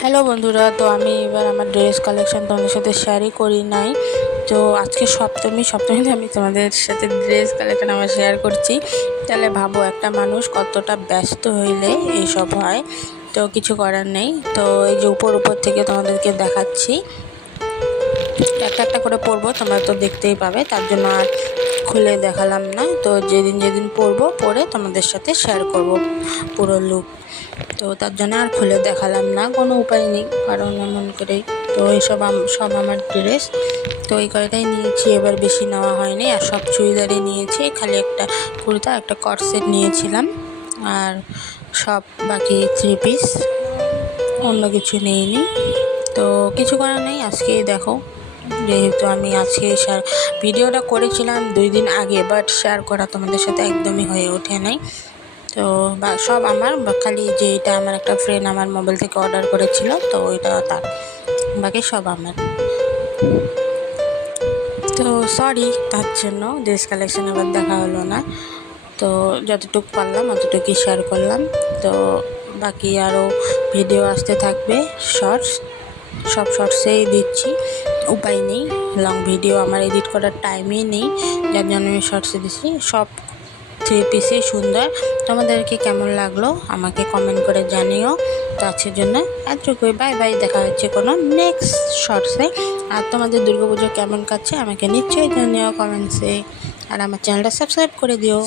Hello বন্ধুরা, তো আমি এবার আমার ড্রেস কালেকশন তোমাদের সাথে শেয়ারই করি নাই। তো আজকে সপ্তমীতে আমি তোমাদের সাথে ড্রেস কালেকশন আমার শেয়ার করছি। তাহলে ভাবো একটা মানুষ কতটা ব্যস্ত হইলে এইসব হয়। তো কিছু করার নেই। তো এই যে উপর থেকে তোমাদেরকে দেখাচ্ছি, একটা একটা করে পরবো, তোমরা তো দেখতেই পাবে, তার জন্য আর খুলে দেখালাম না। তো যেদিন পরবো, পরে তোমাদের সাথে শেয়ার করব পুরো লুক। তো তার জন্য আর খুলে দেখালাম না, কোনো উপায় নেই, কারণ এমন করেই তো এইসব সব আমার ড্রেস। তো এই কয়টাই নিয়েছি, এবার বেশি নেওয়া হয়নি। আর সব চুড়িদারই নিয়েছি, খালি একটা কুর্তা, একটা কটসেট নিয়েছিলাম, আর সব বাকি 3 পিস, অন্য কিছু নেইনি। তো কিছু করার নেই, আজকেই দেখো, যেহেতু আমি আজকে ভিডিওটা করেছিলাম 2 দিন আগে, বাট শেয়ার করা তোমাদের সাথে একদমই হয়ে ওঠে নাই। তো সব আমার, খালি যে এটা আমার একটা ফ্রেন্ড আমার মোবাইল থেকে অর্ডার করেছিল, তো ওইটা তার, বাকি সব আমার। তো সরি তার জন্য ড্রেস কালেকশন আবার দেখা হলো না। তো যতটুকু পারলাম অতটুকুই শেয়ার করলাম। তো বাকি আরও ভিডিও আসতে থাকবে, শর্টস, সব শর্টসেই দিচ্ছি, উপায় নেই, লং ভিডিও আমার এডিট করার টাইমই নেই, যার জন্য আমি শর্টসে দিচ্ছি। সব 3 পিসই সুন্দর। তোমাদেরকে কেমন লাগলো আমাকে কমেন্ট করে জানিও। তো আজকের জন্য এতটুকুই, বাই বাই, দেখা হচ্ছে কোনো নেক্সট শর্টসে। আর তোমাদের দুর্গাপুজো কেমন কাটছে আমাকে নিশ্চয়ই জানিও কমেন্টসে, আর আমার চ্যানেলটা সাবস্ক্রাইব করে দিও।